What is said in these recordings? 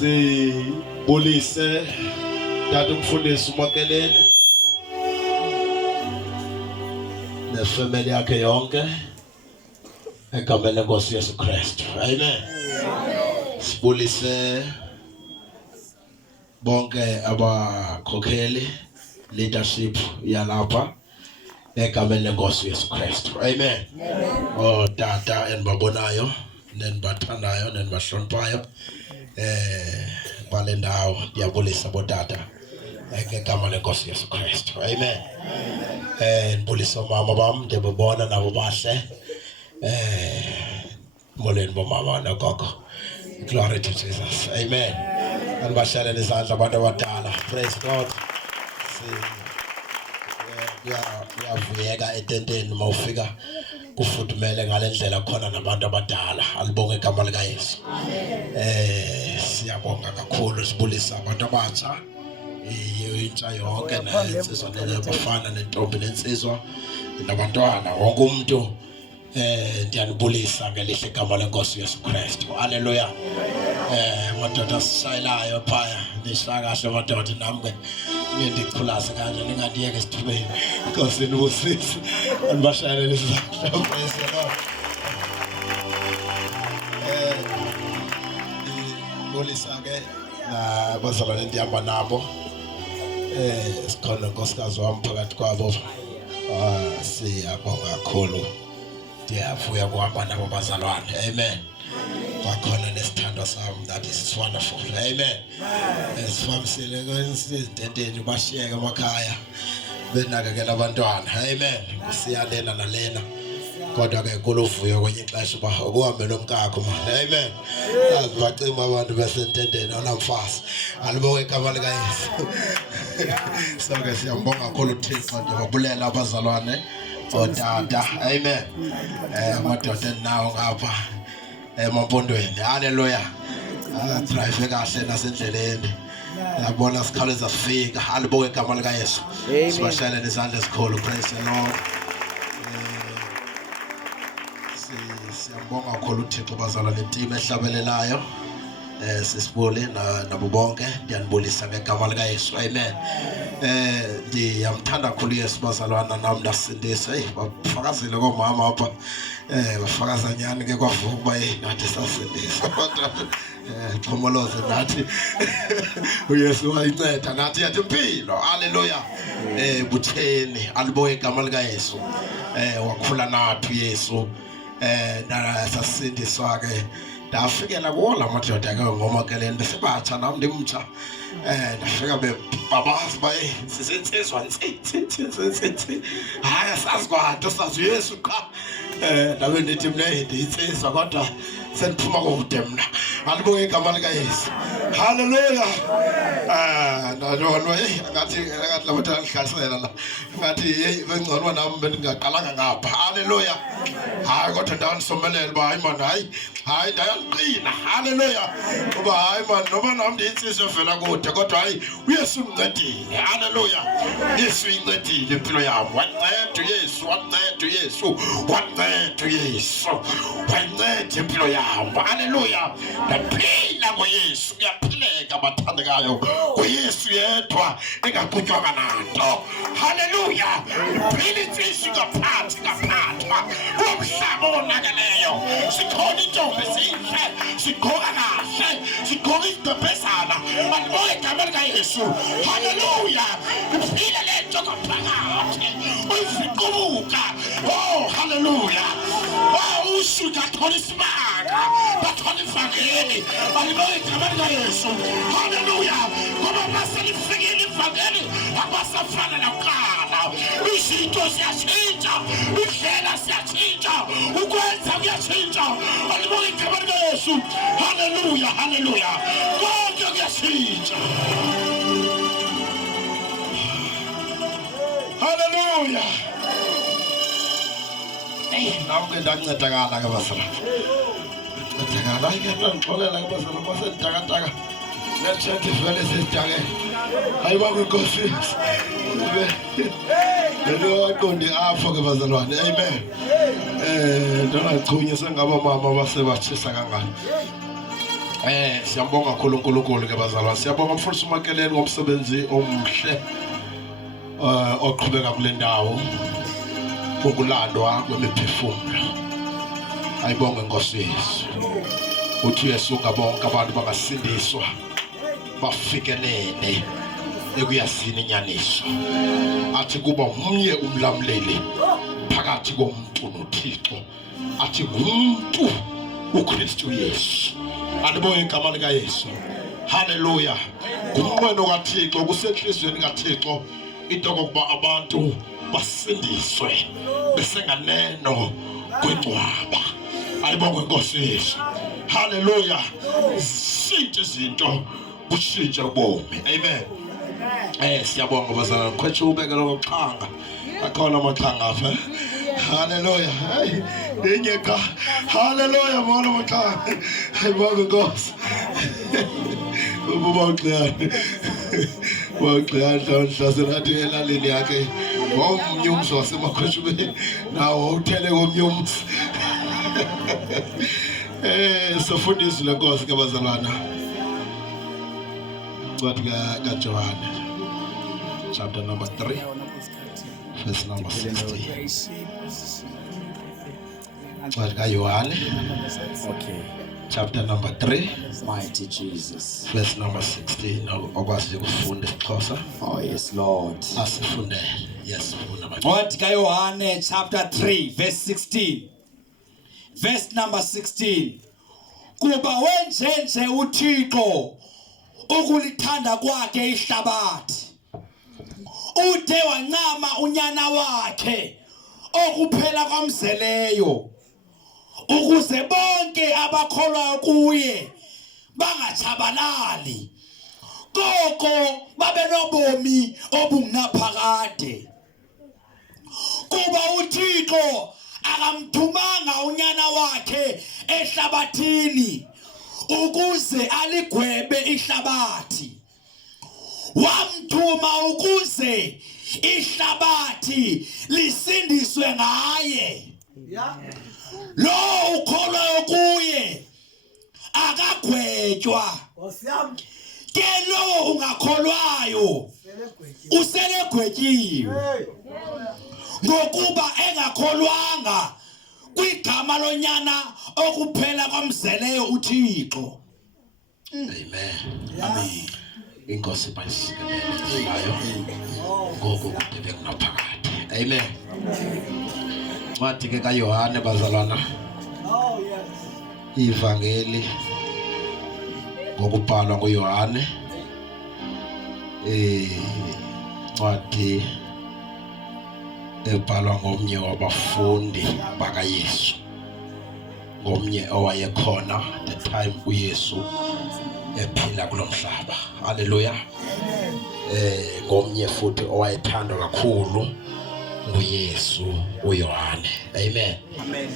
Sibulise Tata umfundisi uMakeleni nefamily yakhe yonke egameni lenkosi Yesu Kristu. Amen. Sibulise bonke abakhokheli leadership yalapha egameni lenkosi Yesu Kristu. Amen. Oh tata enibabonayo nenibathandayo nenibahloniphayo balendawo ndiyabulisa botata ngegama lenkosi Yesu Kristu. Amen. Ndibulisa mama bam ndibabona nabo bahle molweni bomama nogogo. Glory to Jesus. Amen. Andibashalele izandla abantu abadala. Praise God. Uyavuyeka etenteni mawufika kufudumele ngalendlela khona nabantu abadala. Alibonge igama lika Yesu. Siyabonga kakhulu sibulisa abantu abatsha intsha yonke nensizwa nebafana nentombi nensizwa nabantwana wonke umuntu ndiyanibulisa ngelihle igama lenkosi Yesu Kristu. Haleluya. Madoda sishayelayo phaya nishaya kahle madoda nami ngikhulase kanje ningandiyeke esithubeni inkosi nibusise andibashayelele izandla. Praise the Lord. Bulisa ke na bazalwane ndihamba nabo sikhona nkosikazi wami phakathi kwabo. Siyabonga kakhulu ndiyavuya kuhamba nabo bazalwane. Amen. Kwakhona nesithando sami, that is wonderful. Amen. Esifamisile kwesintenteni bashiyeke emakhaya benakekela abantwana. Amen. Siyalela nalena kodwa ke kuluvuyo kwenye ixesha ba ukuhambe nomkakho manje. Amen. Azibacima abantu besentendeni onamfasi. Alibonge igama lika Yesu. Sonke siyambonga kakhulu uThixo ndibabulela abazalwane otata. Amen. Amadoda nawo ngapha emampondweni. Haleluya. Drive kahle nasendleleni. Yabona sikhawuleza sifika. Alibonge igama lika Yesu. Sibashayele izandla esikhulu. Praise the Lord. Siyabonga kakhulu uThixo bazalwane team ehlabelelayo. Sisibule nabo bonke ndiyanibulisa ngegama lika Yesu. Amen. Ndiyamthanda kakhulu Yesu bazalwana nami ndasindisa. Bafakazile komama apha. Bafakaza nyani ke kwavuka ukuba nathi sasindisa. Kodwa xhomoloze nathi uYesu wayinceda nathi yathi impilo. Haleluya. Butheni alibonge igama lika Yesu. Wakhula nathi Yesu. Sasindiswa ke ndafikela kuwola madoda ke ngoMakeleni besebatsha nami ndimtsha. Ndafika bebabazi baye sisensizwa ntsithi hayi asazi kwanto sazi uYesu qha. Ndabe ndithi mina ndiyinsizwa kodwa sendiphuma kude mina. Alibonge igama lika Yesu. Hallelujah. Ndabona ngathi labathu angihlasela la. Ngathi hey bengcono nami bengaqalanga ngapha. Hallelujah. Hayi kodwa ndawanisomelela ba hayi man hayi ndayanqina. Hallelujah. Kuba hayi man noma nami ndiyinsizwe vela kude kodwa hayi uYesu ungincedile. Hallelujah. Yesu incedile impilo yami. Wanceda uYesu, wanceda uYesu, wanceda uYesu. Wanceda impilo yami. Hallelujah. Ndaphila ngoYesu. Ngiyaphileka abathandekayo. uYesu yedwa engaqhutshwanga nanto. Hallelujah. Phila insizwe ngaphansi ngaphansi. Umhlaba onakeleyo. Sikhona intombi ezinhle. Sigqoka kahle. Sigqoka izidebhezana. Alibonge igama likaYesu. Hallelujah. Uphile lento ngaphakathi. Uyifiqubuka. Oh, hallelujah. Oh, usuka thola isimanga. Bathola ivangeli. Alibonge igama likaYesu. Hallelujah. Ngoba maselifikile ivangeli abasafana nakuqala. Izinto ziyashintsha. Indlela ziyashintsha. Ukwenza kuyashintsha. Alibonge igama likaYesu. Hallelujah. Hallelujah. Konke kuyashintsha. Hallelujah. Nami ndancedakala ke basala. Ncedakala ayike ngixolela ke basala basedakataka. Lethe vele sedake. Hayiba kwenkosi. Lelo aqonde apho ke bazalwane. Amen. Ndingachunye sengaba mama basebathisa kangaka. Siyabonga uNkulunkulu ke bazalwane. Siyabonga mfundisi uMakeleni ngomsebenzi omhle oqhubeka kule ndawo. Ukulandwa kwemiphefumulo. Ayibonge Nkosi Yesu. Uthi uYesu ngabonke abantu bangasindiswa bafikelele ekuyasini inyaniso. Athi kuba umnye umlamleli phakathi komuntu noThixo. Athi umuntu uKristu Yesu. Alibonge igama likaYesu. Hallelujah. Kumnqweno kaThixo kusenhlizweni kaThixo into kokuba abantu basindiswe besenganeno kwengcwaba. Ayibonge Nkosi Yesu. Hallelujah. Shintshe izinto kushintshe ubomi. Amen. Siyabonga bazalwane. Khwethe ubeke lokuxhanga. Akhona amaxhanga apha. Hallelujah. Hey, inyeka. Hallelujah mona amaxhanga. Ayibonge Nkosi. Ububa uxiyane. Waxiyana hlaselati elalini yakhe. Womnyumso wasemakhweshubeni nawo uthele komnyumso. Sifundiswe lenkosi ke bazalwana. Ncwadi kaJohane chapter number 3 verse number 16. Ncwadi kaJohane chapter number 3 mighty Jesus verse number 16. Okwazi ukufunda isiXhosa. Oh yes Lord. Asifundele. Yes, Ncwadi kaJohane chapter 3 verse 16. Verse number 16. Kuba wenjenje uThixo ukulithanda kwakhe ihlabathi. Ude wancama unyana wakhe okuphela kwamzeleyo. Ukuze bonke abakholwa kuye bangachabalali. Koko babe nobomi obungaphakade. Kuba uThixo akamthumanga unyana wakhe ehlabathini ukuze aligwebe ihlabathi. Wamthuma ukuze ihlabathi lisindiswe ngaye. Lo ukholwa kuye akagwetywa. Ke lo ungakholwayo uselegwetyiwe. Ngokuba engakholwanga kwigama lonyana okuphela kwamzeleyo uThixo. Amen. Amen. Inkosi bayisikelele layo ngoku kubheke kunaphakade. Amen. Ncwadi ke kaJohane bazalwana. Ivangeli ngokubhalwa nguYohane. Ncwadi ebhalwa ngomnye wabafundi bakaYesu. Ngomnye owayekhona the time uYesu ephila kulomhlaba. Haleluya. Ngomnye futhi owayethandwa kakhulu nguYesu uYohane. Amen. Amen.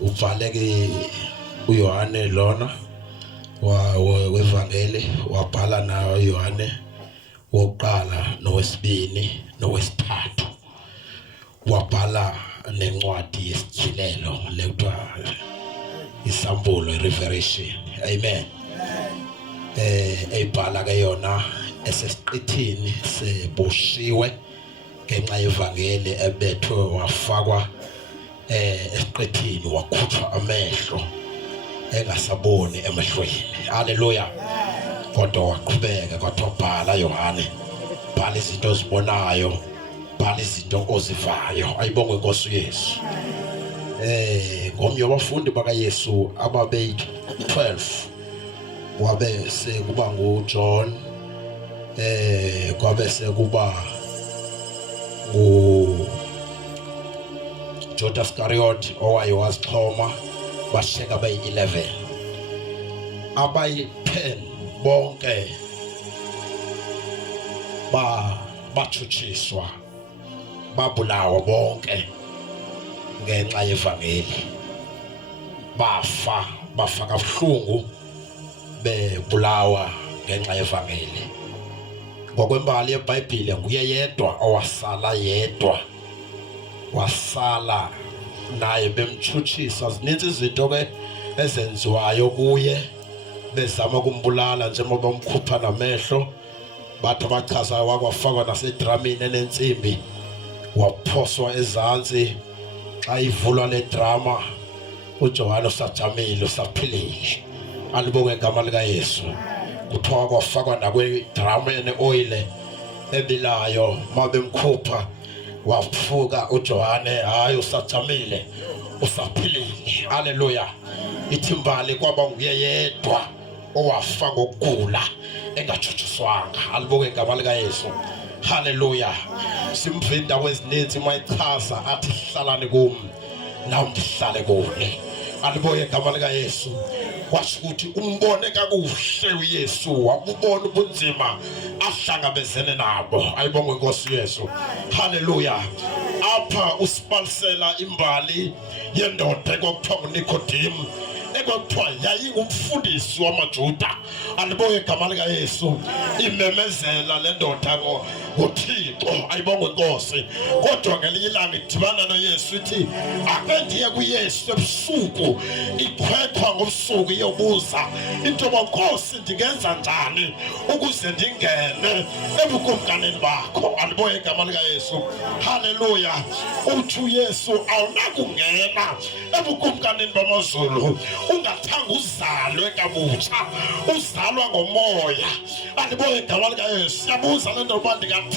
Uvaleke uYohane lona wevangeli wabhala nayo uYohane wokuqala nowesibini nowesithathu. Wabhala nencwadi yesijilelo lekuthiwa isambulo irevelation. Amen. Ebhala ke yona esesiqithini seboshiwe ngenxa yevangeli ebethwe wafakwa esiqithini wakhutshwa amehlo engasaboni emehlweni. Haleluya. Kodwa waqhubeka kwathiwa bhala Yohane, bhala izinto ozibonayo, bhala izinto ozivayo. Ayibonge Nkosi uYesu. Ngomnye wabafundi bakaYesu ababe 12 kwabe sekuba nguJohn, kwabe sekuba Judas Iscariot owaye wazixhoma, basheka bayi11. Abayi10 bonke bathutshiswa, babulawa bonke ngenxa yevangeli. Bafa kabuhlungu bebulawa ngenxa yevangeli. Ngokwembali yeBhayibhile nguye yedwa owasala yedwa, wasala naye bemthutshisa. Zininzi izinto ke ezenziwayo kuye bezama kumbulala njengoba bamkhupha namehlo. Bathi abachazayo wakwafakwa nasedramini enensimbi, waphoswa ezantsi. Xa ivulwa le drama uJohane usajamile, usaphilile. Alibonge igama likaYesu. Kuthiwa kwafakwa nakwedrama eneoyile ebilayo, mabemkhupha wafuka uJohane, hayi usajamile, usaphilile. Haleluya. Ithi imbali kwaba nguye yedwa owafa ngokugula engathuthuswanga. Alibonge igama likaYesu. Haleluya. Simvinda kwezininzi mayichaza athi hlalani kum nawe ndihlale kuni. Alibonge igama likaYesu. Kwasho ukuthi umbone kakuhle uYesu, wakubona ubunzima ahlangabezene nabo. Ayibonge Nkosi uYesu. Haleluya. Apha usipalisela imbali yendoda ekwakuthiwa nguNikodemu, ekwakuthiwa yayingumfundisi wamaJuda. Alibonge igama likaYesu. Imemezela le ndoda uThixo. Ayibonge Nkosi. Kodwa ngelinye ilanga idibana noYesu ithi ake ndiye kuYesu ebusuku, iqhweqhwa ngobusuku iyobuza intoba Nkosi ndingenza njani ukuze ndingene ebukumkanini bakho. Alibonge igama likaYesu. Haleluya. Uthi uYesu awunakungena ebukumkanini bamazulu ungathanga uzalwe kabutsha, uzalwa ngomoya. Alibonge igama likaYesu. Siyabuza le nto ndingathini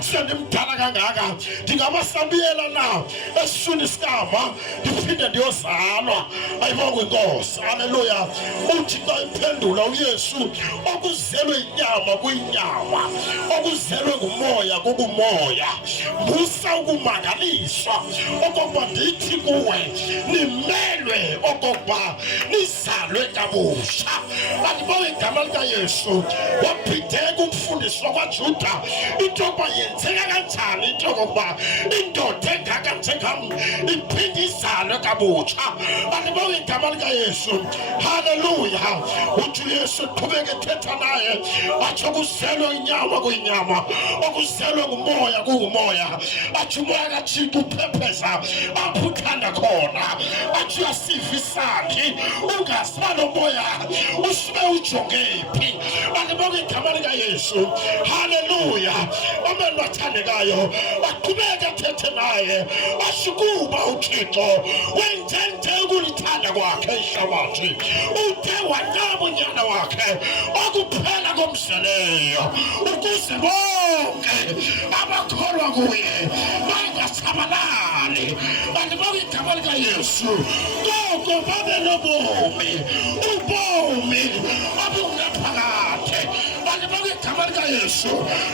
sendimdala kangaka, ndingamasabiyela na esiswini sikama ndiphinde ndiyozalwa. Ayibonge Inkosi. Haleluya. Uthi xa iphendula uYesu, okuzelwe inyama kuyinyama, okuzelwe ngumoya kukumoya. Musa ukumangaliswa okokuba ndithi kuwe nimelwe okokuba nizalwe kabutsha. Alibonge igama likaYesu. Wabhideka umfundisi wakwaJuda into yokuba yenzeka kanjani into yokuba indoda engaka njengam iphinde izalwe kabutsha. Alibonge igama likaYesu. Haleluya. Uthi uYesu eqhubeka ethetha naye athi okuzelwe inyama kuyinyama, okuzelwe ngumoya kungumoya. Athi umoya kaThixo uphepheza apho uthanda khona. Athi uyasiva isakhi ungasalo moya usibe ujongephi. Alibonge igama likaYesu. Haleluya. Amen. Bathandekayo baqhubeka ethethe naye ashukuba uThixo wenjenje ukulithanda kwakhe ihlabathi, uthe wanyama unyana wakhe okuphela komzeleyo, ukuze bonke abakholwa kuye bangasabalali. Alibonge igama likaYesu. Koko babe nobomi, ubomi obungaphakade. Alibonge igama igama lika Yesu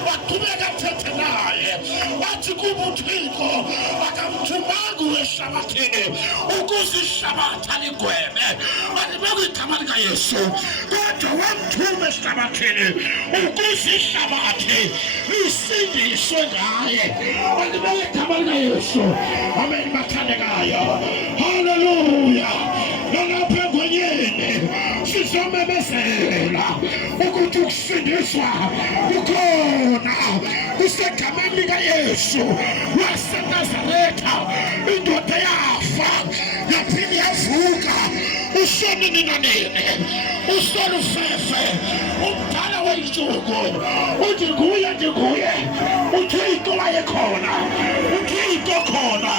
waqhubeka athethe naye wathi kuba uThixo akamthumanga ehlabathini ukuze ihlabathi aligweme walibeka igama lika Yesu kodwa wamthuma ehlabathini ukuze ihlabathi lisindiswe ngaye walibeka igama lika Yesu. Amen bathandekayo, haleluya. Nalapha Ngwenyeni sizomemezela ukuthi ukusindiswa kukhona kusegameni lika Yesu waseNazaretha. Indoda yafa yaphinde yavuka usonini nanini usolufefe umdala wensuku uthi nguye ndinguye uThixo wayekhona uThixo khona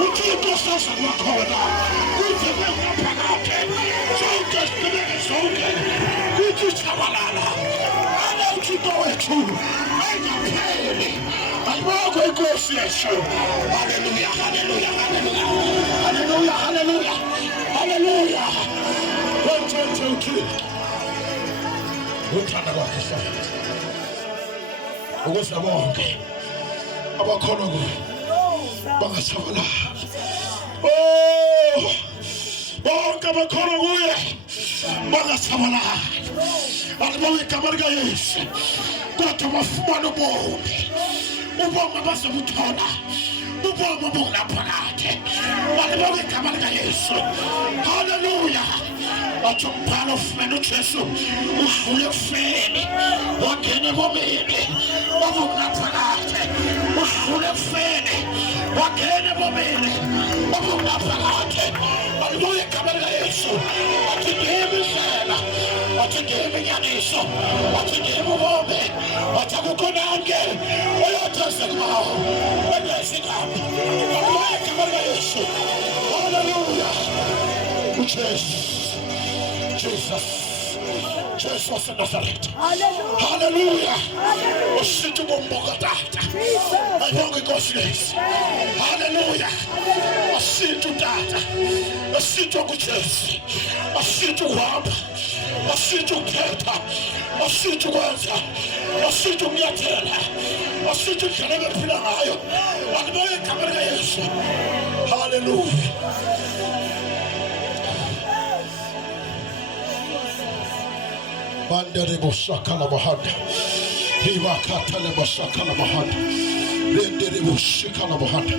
uThixo sazalwa khona kuze bengaphakade sonke sibeke sonke kuthi chabalala ala uThixo wethu engapheli ayibokho inkosi yethu. Haleluya haleluya haleluya haleluya haleluya haleluya. Wenjenje uThixo uthanda kwakhe ihlabathi ukuze bonke abakholwa kuye bangasabalali. Bonke abakholwa kuye bangasabalali. Alibonge igama lika Yesu kodwa bafumana ubomi abazobuthola ubomi obungaphakade. Alibonge igama lika Yesu. Haleluya. Wathi umbhalo ufumene uJesu udlule ekufeni wangena ebomini obungaphakade. Udlule ekufeni wangena ebomini obungaphakade. Alibonge igama lika Yesu. Wathi ngiyimi indlela, wathi ngiyimi inyaniso, wathi ngiyimi ubomi, wathi akukho nanke oyotheze kubawo engezikambi. Alibonge igama lika Yesu. Haleluya. Jesus waseNazaretha. Haleluya. Usithu bomboka tata. Ayibonge inkosi yethu. Haleluya. Usithu tata. Usithu kuJesu. Usithu kuhamba. Usithu kuthetha. Usithu kwenza. Usithu kunyathela. Usithu indlela ephila ngayo. Alibonge igama lika Yesu. Haleluya. Bandere boshakala bahanda, hibakatale boshakala bahanda, rendere boshakala bahanda.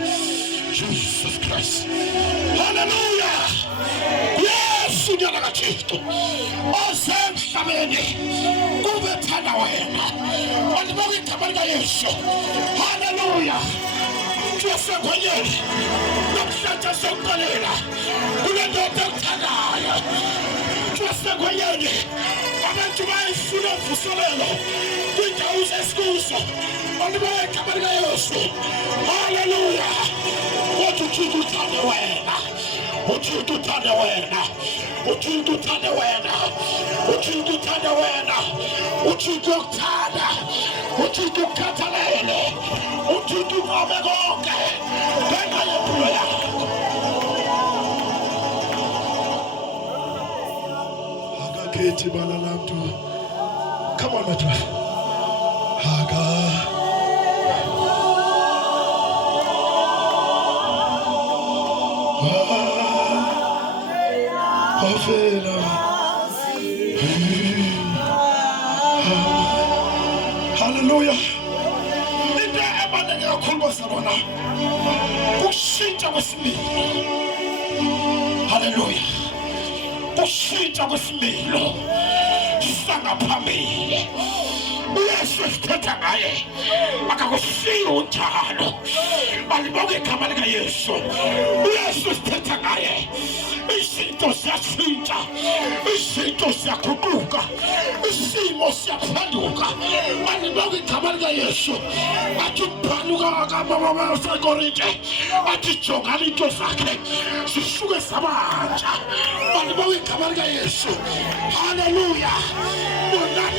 Jesus Christ, hallelujah. Yesu nyana kaThixo, osemhlabeni kubethanda wena. Alibonge igama lika Yesu. Hallelujah. Ngwenyeni namhlanje sokuqalela kule ndoda ekuthandayo. Ngwenyeni abantu bayifuna uvuselelo kwindawo zesikuzo. Alibonge igama lika Yesu. Haleluya. Wathi uThixo uthande wena, uThixo uthande wena, uThixo uthande wena, uThixo uthande wena, uThixo ukuthanda, uThixo ukukhathalele, uThixo uqabe konke ngenxa yempilo yakho. Akakethi balala mntu. Come on, my friend. Hallelujah. Into ebaluleke kakhulu kwasabona kushintsha kwesimilo. Hallelujah. Kushintsha kwesimilo sangaphambili. Uyesu esithetha ngaye akakusiyi unjalo. Alibonge igama lika Yesu. Uyesu esithetha ngaye izinto ziyashintsha, izinto ziyaguquka, isimo siyaphanduka. Alibonge igama lika Yesu. Athi ukuphanduka kaBasekorinte athi jongani into zakhe zisuke zabantsha. Alibonge igama lika Yesu. Haleluya.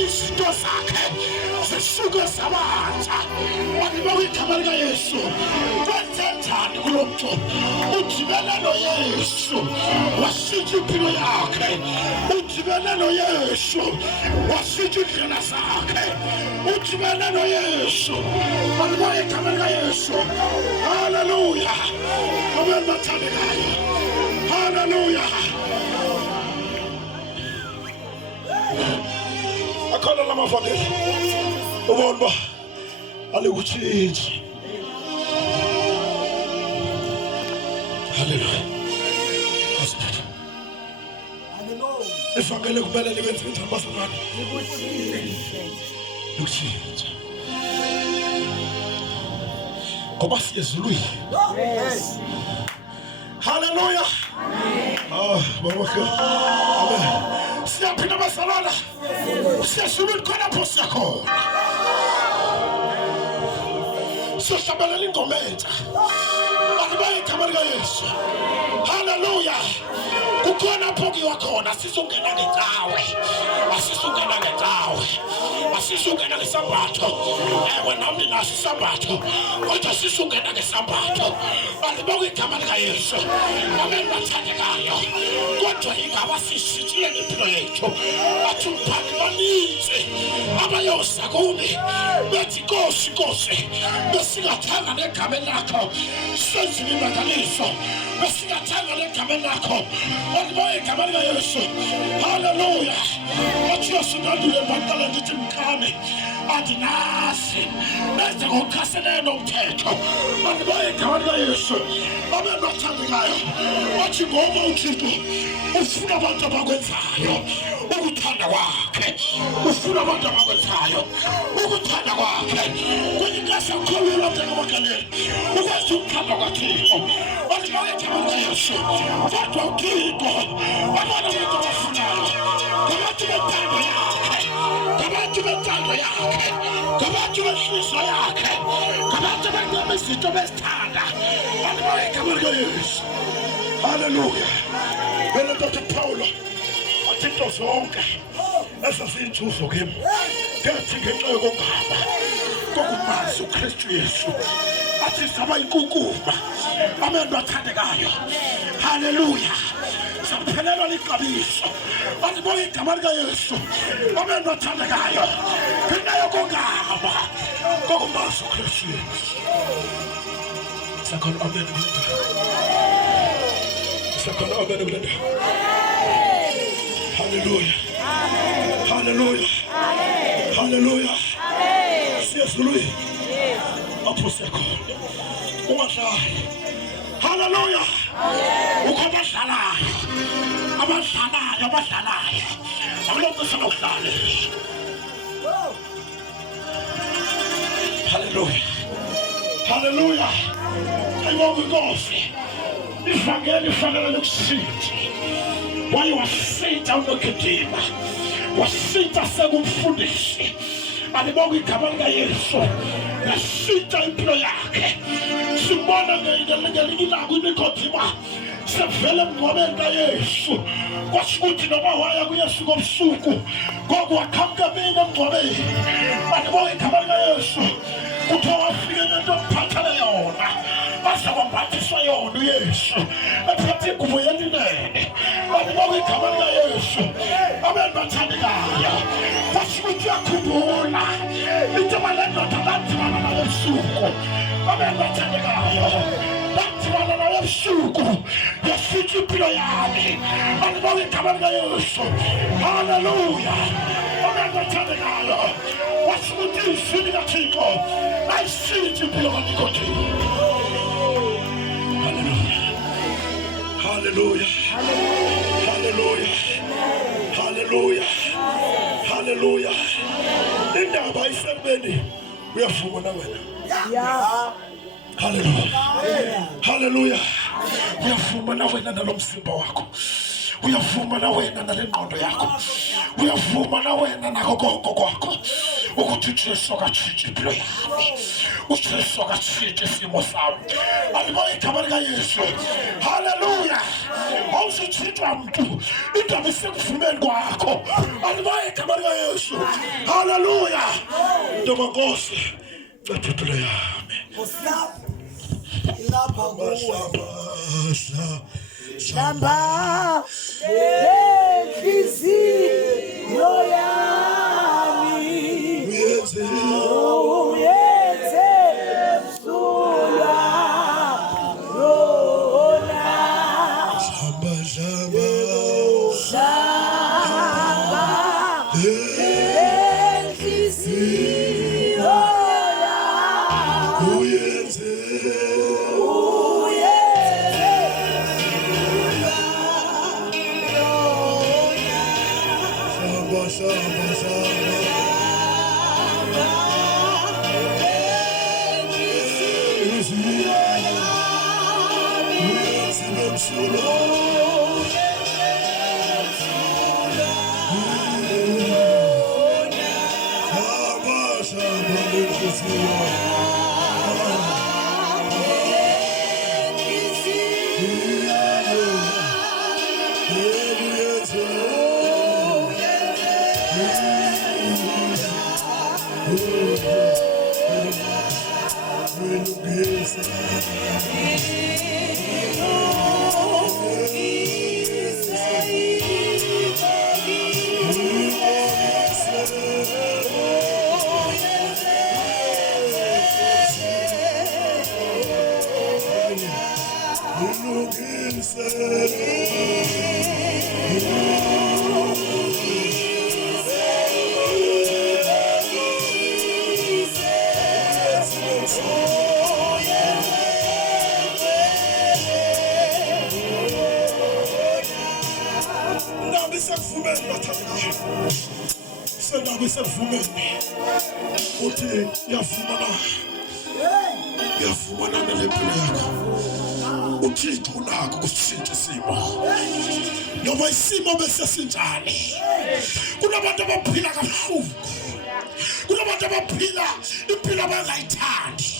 izinto zakhe zisuke zabanza. Angibawa igama likaYesu. Kwenzenjani kulo muntu? Udibene noYesu washintsha impilo yakhe. Udibene noYesu washintsha indlela zakhe. Udibene noYesu. Angibawa igama likaYesu. Haleluya. Amen bathandekayo. Haleluya. Akhona lamavangeli ubona ba alikutshintsha. Haleluya. Asiphethe. Haleluya. Ivangeli kumele likwenze njani bazalwane? Likutshintsha. Ngoba siyezulwini. Yes. Haleluya. Baba ke. Amen. Siyaphinda bazalwana. Siyezulwini khona pho siyakhona. Siyoshabalela ingoma entsha. Angibawa igama likaYesu. Haleluya. Kukhona pho kiwakhona sizongena ngecawe. Asizongena ngecawe. Asizongena ngesambatho. Ewe nami naso isambatho. Kodwa sizongena ngesambatho. Angibawa igama likaYesu. Amen bathandekayo. Kodwa ingaba sishitshile impilo yethu. Athi umphathi baninzi abayoza kuni. Bethi Nkosi Nkosi. Besingathanga negama lakho. Senzile imangaliso. Besingathanga negama lakho. Angibawa igama likaYesu. Haleluya. Athi yosindandule bantala ndithi mkani. Andinazi. Benze ngokukhasene nomthetho. Angibawa igama likaYesu. Amen bathandekayo. Athi ngoba uThixo ufuna abantu abakwenzayo ukuthanda kwakhe. Ufuna abantu abakwenzayo ukuthanda kwakhe. Kwenye ngase ukholelwa njengabagaleli. Ukwazi ukuthanda kwaThixo. Angibawa igama likaYesu. Kodwa uThixo abona abantu abafunayo. Ngabantu bentando yakhe. Ngabantu bentando yakhe. Ngabantu benhliziyo yakhe. Ngabantu bencama izinto bezithanda. Angibawa igama likaYesu. Haleluya. Wena Dr. Paulo athi into zonke ezaziyinzuzo kimi ngethi ngenxa yokungaba kokumazi uKristu Yesu athi zaba inkunkuma. Amen bathandekayo. Haleluya. Saphelelwa liqabiso. Angibawa igama likaYesu. Amen bathandekayo. Ngenxa yokungaba kokumazi uKristu Yesu. Sakhona amen. Sakhona amen. Hallelujah. Hallelujah. Hallelujah. Siyezulwini. Apho siyakhona. Ungadlali. Hallelujah. Ukhona abadlalayo. Akulokho sinokudlala. Hallelujah. Hallelujah. Ayibonge Nkosi. Ivangeli fanele lokushintsha. Waye wasita uNikodima. Wasita sekumfundisi. Alibonga igama likaYesu. Yashintsha impilo yakhe. Sibona ngelingelilako uNikodima. Sevele emngcwabeni kaYesu. Kwasho ukuthi noma waya kuYesu ngobusuku. Kwakuwaqhamuka mina emngcwabeni. Alibonga igama likaYesu. Kuthiwa wafike nento okuphathele yona. Base kwambathiswa yona uYesu. Ephethe ingubo yelinene. Alibonga igama likaYesu. Amen bathandekayo. Kwasho ukuthi uyakhumbula. Into malendoda lathibana nayo ebusuku. Amen bathandekayo. Lathibana nayo ebusuku. Yashintsha impilo yami. Alibonga igama likaYesu. Haleluya. Amen bathandekayo. Kwasho ukuthi izwi likaThixo ayishintshe impilo kaNikodima. Hallelujah. Hallelujah. Hallelujah. Hallelujah. Indaba isemeni uyafuma na wena. Yeah. Hallelujah. Hallelujah. Uyafuma na wena nalomsimba wakho. uyavuma na wena nalengqondo yakho uyavuma na wena nakho konke kwakho ukuthi uThixo kaThixo impilo yami uThixo kaThixo isimo sami aliboye igama likaYesu haleluya awusithitwa mntu indaba isekuvumeni kwakho aliboye igama likaYesu haleluya ndoba Nkosi ncedile yami lapha kuwe Shamba lenhliziyo yami uyethe msulwa lona shamba lenhliziyo yami uyethe uthi yafumana nalempilo yakho uThixo unakho kusitshintsha isimo noma isimo bese sinjani kunabantu abaphila kabuhlungu kunabantu abaphila impilo abangayithandi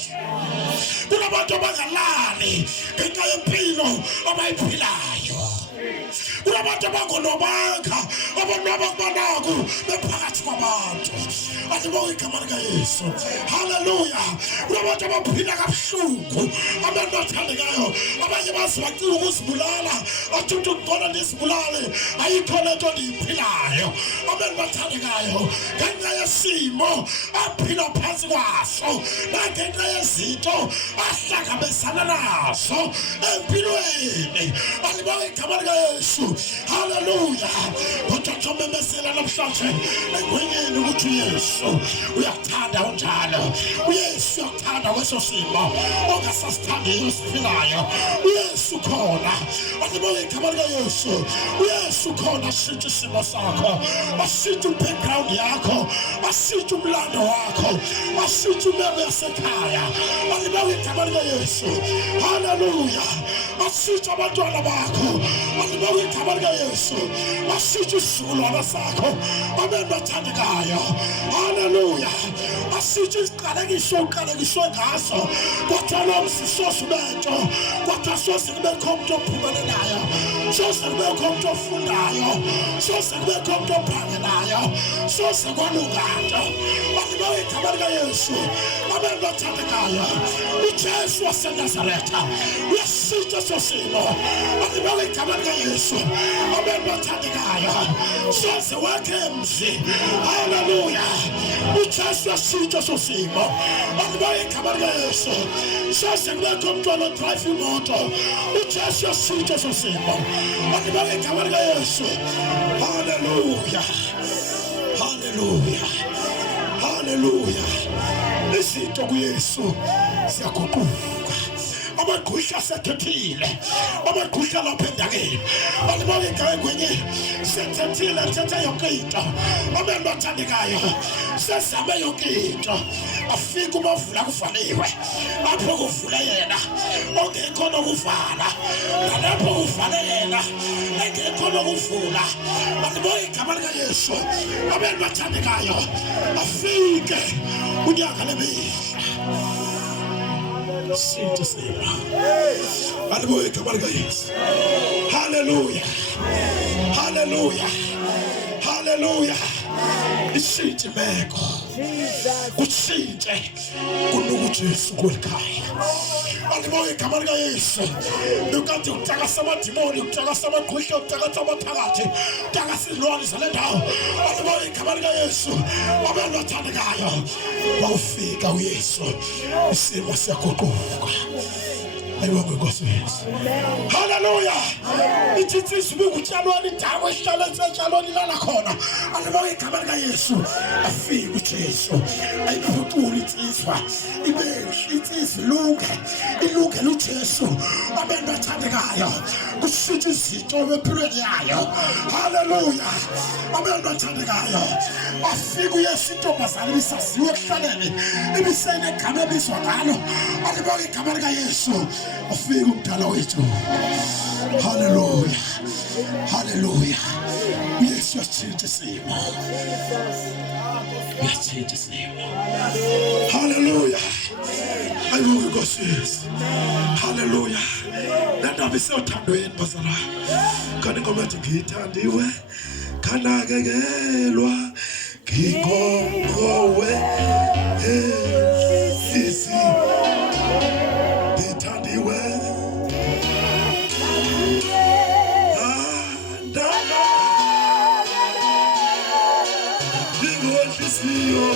kunabantu abangalali ngenxa yempilo abayiphilayo kunabantu abangonobanga abanwaba kubanaku bephakathi kwabantu asibonge igama likaYesu haleluya kunabantu abaphila kabuhlungu abantu abathandekayo abanye bazibacila ukuzibulala athi umuntu ngibona ndizibulale ayikho lento ndiyiphilayo abantu abathandekayo ngenxa yesimo aphila phansi kwaso nangenxa yezinto ahlangabezana nazo empilweni alibonge igama likaYesu haleluya kodwa ngomemezela namhlanje engwenyeni ukuthi uYesu uyakuthanda unjalo uYesu uyakuthanda kweso simo ongasasithandiyo usiphilayo uYesu khona alibonge igama likaYesu uYesu khona ashintsha isimo sakho ashintsha background yakho ashintsha umlando wakho ashintsha umemo yasekhaya alibonge igama likaYesu haleluya ashintsha abantwana bakho alibonge igama likaYesu ashintsha isizukulwana sakho abantu bathandekayo haleluya ashintsha isiqalekiso ngaso kodwa lo msisosi bento kodwa sose kubekho umuntu ophumelelayo sose kubekho umuntu ofundayo sose kubekho umuntu ophangelayo sose kwalungayo alibonge igama likaYesu abantu bathandekayo uJesu waseNazaretha uyashintsha sosimo alibonge igama likaYesu abantu bathandekayo sose wakhe emzi haleluya uJesu yashintsha sosimo alibonge igama likaYesu sose kubekho umuntu odrive imoto uJesu yashintsha sosimo alibonge igama likaYesu haleluya haleluya haleluya izinto kuYesu siyaguquka amagqusha sethethile amagqusha lapha endakeni alibonke igama Ngwenyeni sethethile thethe yonke into abantu bathandekayo sesame yonke into afike ubavula kuvaliwe apho kuvula yena ongekho nokuvala nalapho kuvale yena engekho nokuvula alibonke igama likaYesu abantu bathandekayo afike unyaka lebihla sithi sima alibonke igama likaYesu hallelujah hallelujah hallelujah isithi meko kushintshe kunokuJesu kwelikhaya alibonke igama likaYesu ukade utakasa amadimoni utakasa amagqusha utakasa amaphakathi utakasa izilwane zale ndawo alibonke igama likaYesu abantu bathandekayo bawufika uYesu isimo siyaguquka ayibonke Nkosi Yesu hallelujah ithithisi bekutshalwana indawo esihlala sentshalweni lana khona alibonke igama likaYesu afike uJesu ayiphucule insizwa ibe insizwa ilunge uJesu abantu bathandekayo kusitha izinto empilweni yayo hallelujah abantu bathandekayo afike uYesu intombazana ibisaziwe ekuhlaleni ibisene igama ebizwa ngalo alibonke igama likaYesu afike umdala wethu hallelujah hallelujah uYesu yashintsha isimo yashintsha isimo hallelujah ayibonke Nkosi Yesu hallelujah nandaba isewuthandweni bazalwane kanti ingoma ethi ngithandiwe kanakekelwa ngikhowe sisi ngithandiwe andana ngikhohlisiyo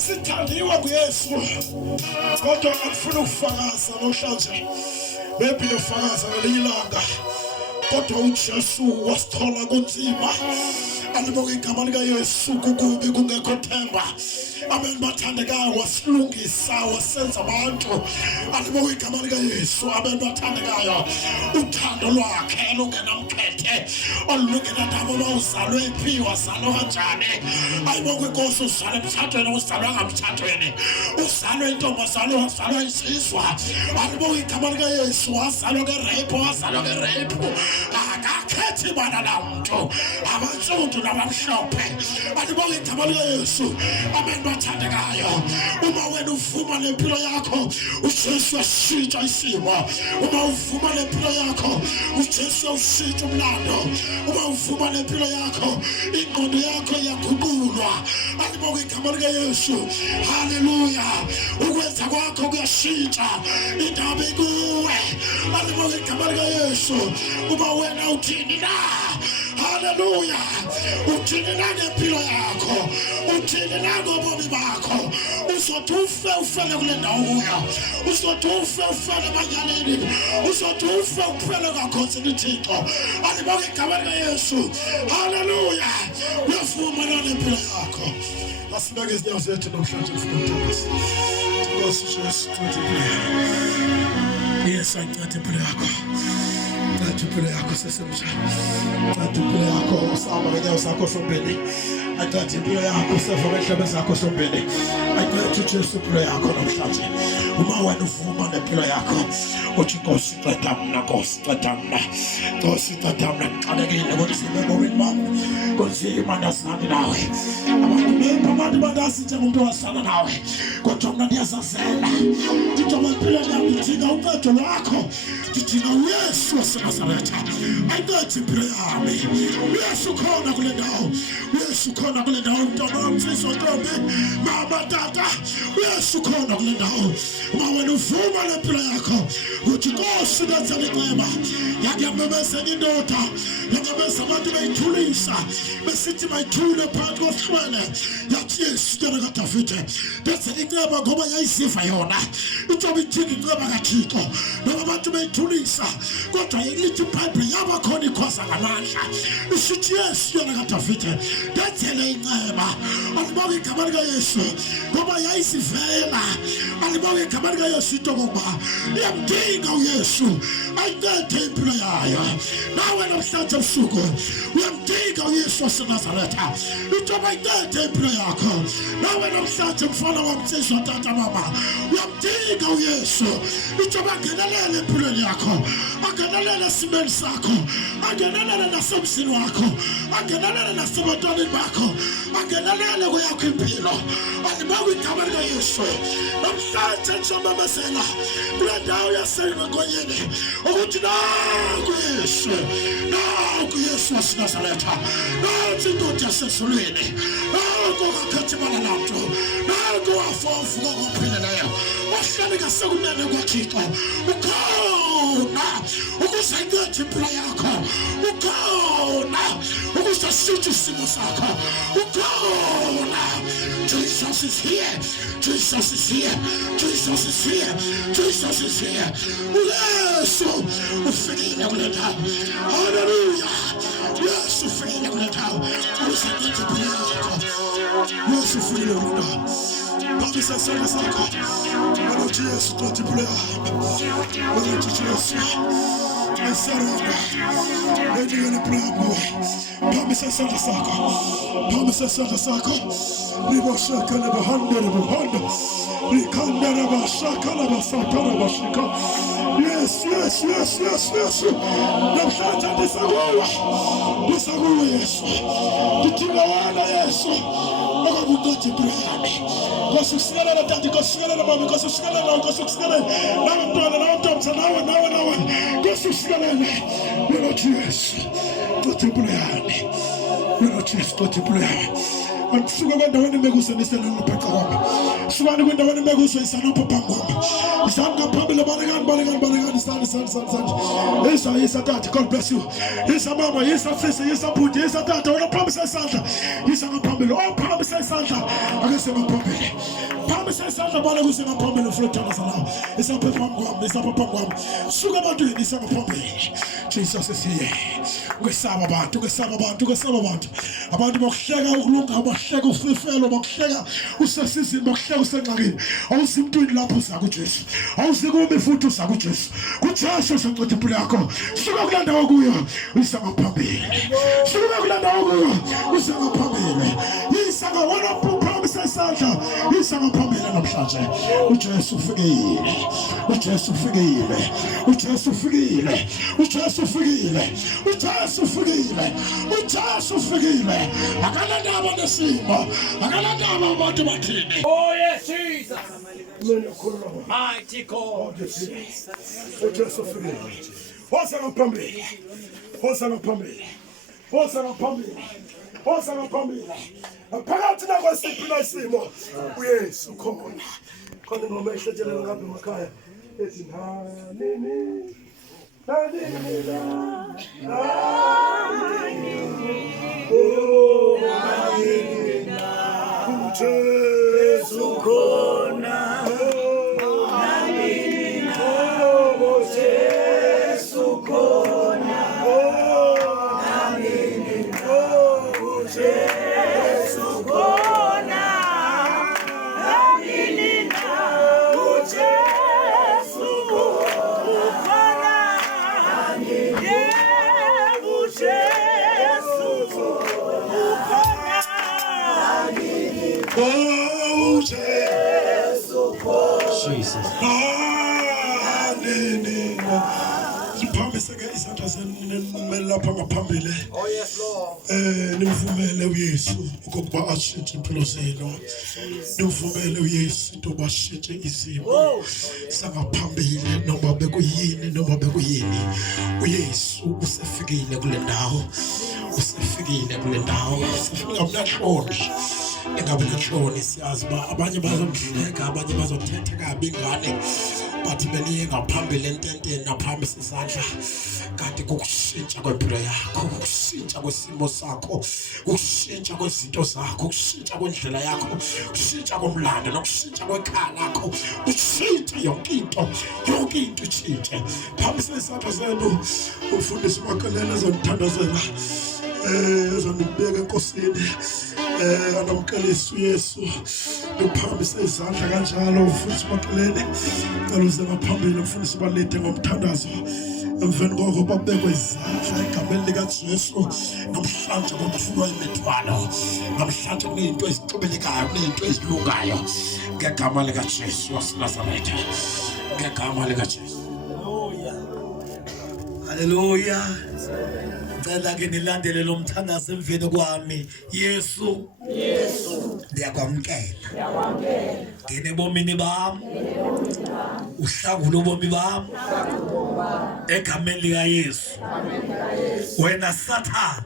sithandiwa kuYesu kodwa akufuna ukufakaza namhlanje bephile ufakaza ngelinye ilanga kodwa uJesu wasithola kunzima alibonke igama likaYesu kukubi kungekho themba abantu bathandekayo wasilungisa wasenza abantu alibonke igama likaYesu abantu bathandekayo uthando lwakhe lungenamkhethe olungenandaba bawuzalwe phi wazalwa kanjani ayibonke Nkosi uzalwe emtshatweni uzalwa ngamtshatweni uzalwe intombazane wazalwa isizwa alibonke igama likaYesu wazalwa ngerepu akakhethi bana namuntu abantsundu nabamhlophe alibonke igama likaYesu abantu bathandekayo uma wena uvuma lempilo yakho uJesu yashintsha isimo uma uvuma lempilo yakho uJesu yashintsha umlando uma uvuma lempilo yakho ingqondo yakho iyaguqulwa alibonke igama likaYesu hallelujah ukwenza kwakho kuyashintsha indaba ikuwe alibonke igama likaYesu uma wena uthini na hallelujah uthini na ngempilo yakho uthini na ngobomi bakho uzothi ufele kule ndawo kuyo uzothi ufele emanyaleni uzothi uphele kakhosini uThixo alibonke igama likaYesu hallelujah uyavuma nempilo yakho asibeke izinyawo zethu namhlanje futhi Nkosi Jesu Yesu ancede impilo yakho ancede impilo yakho sesemsha ancede impilo yakho usahamba ngenyawo zakho sombili ancede impilo yakho useva ngehlebe zakho sombili ancede uJesu impilo yakho namhlanje uma wena uvuma nempilo yakho uthi Nkosi nceda mna Nkosi nceda mna Nkosi nceda mna ngixakekile kunzima ebomini bami kunzima ndazana nawe abantu bandazi njengomuntu wasana nawe kodwa mna ndiyazazela njengoba impilo yami ndidinga uncedo lwakho ndidinga uYesu waseNazaretha ancede impilo yami uYesu khona kule ndawo uYesu khona kule ndawo mntwana wami mfiswa ntombi mama tata uYesu khona kule ndawo uma wena uvuma lempilo yakho uthi Nkosi nenza inceba yakuyamemezela indoda yakuyamemeza abantu beyithulisa besithi bayithule phakathi kohlwele yathi Yesu Ndodana kaDavide benza inceba ngoba yayiziva yona intoba ithini inceba kaThixo noma abantu beyithulisa kodwa lithi iBhayibheli yabakhona ikhosa ngamandla isithi Yesu Ndodana kaDavide benzele inceba alibonge igama likaYesu ngoba yayisivela alibonge igama likaYesu into ngoba iyamdinga uYesu ayinethe impilo yayo nawe namhlanje ebusuku uyamdinga uYesu waseNazaretha into ayinethe impilo yakho nawe namhlanje mfana wamtsizwa tata mama uyamdinga uYesu into angenelele empilweni yakho angenelele esimeni sakho angenelele nasemzini wakho angenelele nasebantwaneni bakho angenelele kweyakho impilo alibonge igama likaYesu namhlanje njomamezela kule ndawo yaseNgwenyeni ukuthi naku Yesu waseNazaretha naku indoda yasezulwini naku akhathimana nabantu naku wafofu kokupheleleyo wahlala ngasekunene kwaThixo ukhona ukuzayinceda impilo yakho ukhona ukuzashintsha isimo sakho ukhona Jesus is here. Jesus is here. Jesus is here. Jesus is here. Yes, ufikile kule ndawo. Hallelujah. Yes, ufikile kule ndawo. Uzayinceda impilo yakho. Yes, ufikile kule ndawo. Phamisa isandla sakho. Uthi Yesu uthi impilo yakho. Uthi Yesu. I surrender. Endingene bravo. Phamisa isandla sakho. Phamisa isandla sakho. Libashaka lebahanda lebahanda. Likanda lebashaka lebasatana bashika. Yes, yes, yes, yes, yes. Namhlanje ndisakuwa. Ndisakuwa Yesu. Ndithina wena Yesu. Akabudothi brami. Kosusilela tati kosusilela mama kosusilela kosusilela. Nawe. Kosusilela. Lord Jesus. Dothi brami. Lord Jesus dothi brami. Suka kwendaweni mekuso niselelo pheqa kwami sukani kwendaweni mekuso isanapha phangoma isanga phambili balekani sani isa tata God bless you isa mama isa sisi isa bhuti isa tata wena phambisa isandla isa ngaphambili phambisa isandla akese ngaphambili phambisa isandla bala kuse ngaphambili flotana sala isa phambili kwami suka ebantwini isa ngaphambili Jesus is here ukwesaba abantu bokuhleka ukulunga bahleka ufifelo bakuhleka usesizini bakuhleka usengxakini awusimntwini lapho uzaku Jesu awusikumi futhi uzaku Jesu kuJesu uzonceda impilo yakho suka kule ndawo kuyo usangaphambili suka kule ndawo kuyo usangaphambili isanga wena phambisa isandla isangaphambili namhlanje uJesu ufikile akalandaba nesimo akalandaba abantu bathini Oh yes, Jesus. Mighty God. uJesu ufikile Hosanna phakathi nakwesiphi isimo uYesu khona ngoma ehlethelela ngapha emakhaya ethi nini uJesu khona uJesu khona uJesu khona Jesus. Siphambiseke isandla senu lapha ngaphambili. Oh yes, Lord. Nimvumele uYesu ukuba ashintshe impilo zenu. Nimvumele uYesu ukuba ashintshe isimo sangaphambili noma bekuyini. uYesu usefikile kule ndawo. Usefika mnahlonje. engabuhloni siyazi ba abanye bazomhleka abanye bazothetha kabi ngane bathi beniye ngaphambili ententeni naphambili isandla kanti kukushintsha kwempilo yakho ukushintsha kwesimo sakho ukushintsha kwezinto zakho ukushintsha kwendlela yakho ukushintsha komlando nokushintsha kwekhaya lakho ushintshe yonke into ishintshe phambili isandla zenu ufundise umakelele ezomthandazela ezonibeka enkosini anomkelisa uYesu uphambise izandla kanjalo ufundise umakelele cela uze ngaphambili ufundise balide ngomthandazo emveni koko babekwe izandla egameni likaJesu namhlanje kuphulwa imithwalo namhlanje kunento ezixubelekayo kunento ezilungayo ngegama likaJesu waseNazaretha ngegama likaJesu. Haleluya. Ngicela ke nilandele lo mthandazo emveni kwami. Yesu ndiyakwamkela ngene bomini bami uhlangule ubomi bami egameni lika Yesu. Wena Satan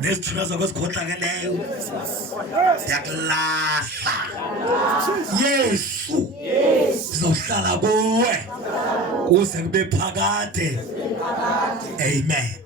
nesithuna zakho esikhohlakeleyo ndiyakulahla. Yesu sizohlala kuwe uze kube phakade. Amen.